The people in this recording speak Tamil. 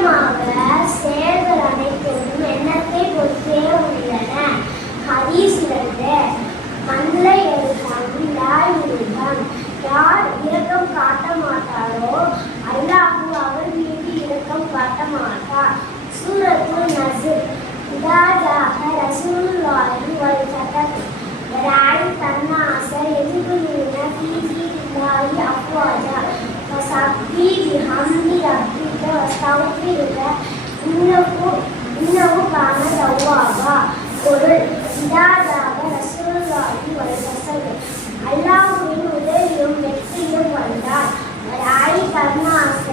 நிச்சயமாக செயல்கள் அனைத்தும் எண்ணத்தை பொறுத்தே உள்ளன. ஹதீஸ் 2 மன்லை எழுதம் யார் இரக்கம் காட்ட மாட்டாரோ அல்லாஹு அவர் மீது இரக்கம் காட்ட மாட்டார். சூரத்துல் நஸ்ர் இதா ஜாஅ ரசூலுல்லாஹி வல் ஃபத்ஹ் வரஅய்த அன்-நாஸ யதுகுலூன ஃபீ தீனில்லாஹி அஃப்வாஜா ஃபஸப்பி பிஹம்தி ரப்பிக வஸ்தக்ஃபிர்ஹு இன்னஹு கான தவ்வாபா. பொருள் இதா ஜாஅ ரசூலுல்லாஹி வல் ஃபத்ஹ் அல்லாஹ்வின் உதவியும் வெற்றியும் வந்தார். வரஅய்த அன்-நாஸ